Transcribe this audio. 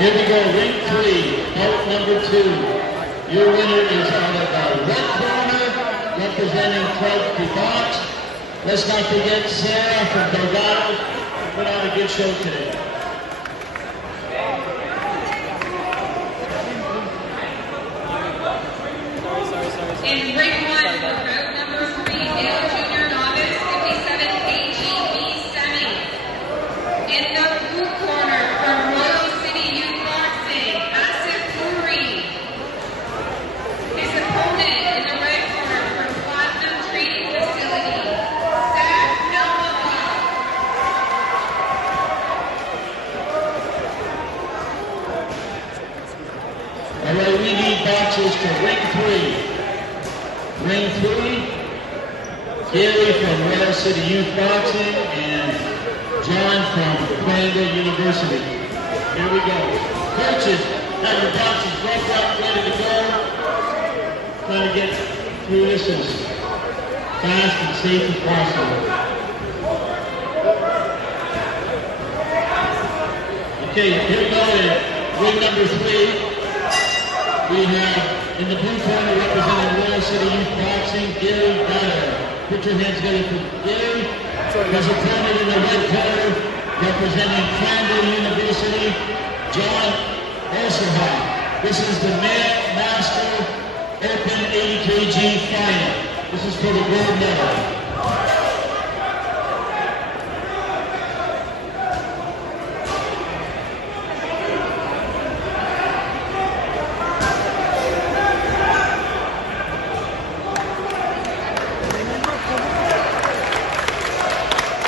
Here we go, ring 3, out number 2. Your winner is out of the red corner, representing Club Debauch. Let's not forget Sarah from Delgado. Put on a good show today. In ring 1, route number 3, Dale Junior Novice, 57 kg semi. In the blue corner from Royal City Youth Boxing, Asif Puri. His opponent in the red corner from Platinum Training Facility, Zach Nalmaba. All right, we need boxers to ring 3. Ring 3, Gary from Royal City Youth Boxing and John from Crandall University. Here we go. Coaches, have your boxes roughed up, ready to go. Trying to get through this as fast and safe as possible. Okay, here we go. Ring number 3, we have in the blue corner representing Royal City Youth Boxing, Gary Dyer. Put your hands together for Gary. His opponent in the red corner representing Crandall University, John Osserhoff. This is the Master Open 80 kg final. This is for the gold medal.